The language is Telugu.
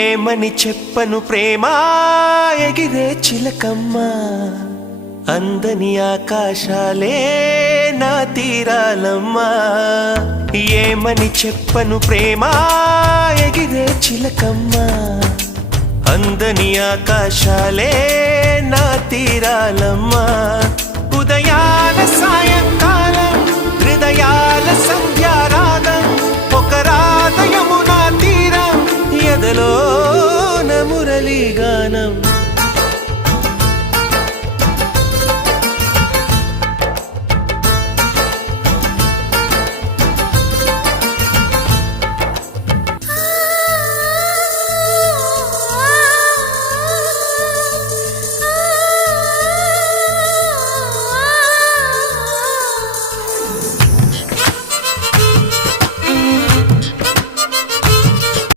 ఏమని చెప్పను ప్రేమా ఎగిరే చిలకమ్మా అందని ఆకాశాలే నా తీరాలమ్మా ఏమని చెప్పను ప్రేమా ఎగిరే చిలకమ్మా అందని ఆకాశాలే నా తీరాలమ్మా ఉదయాల సాయంకాలం హృదయాల సంధ్యారాగం ఒక రాధయమునా తీరం ఎదలోన మురళీ గానం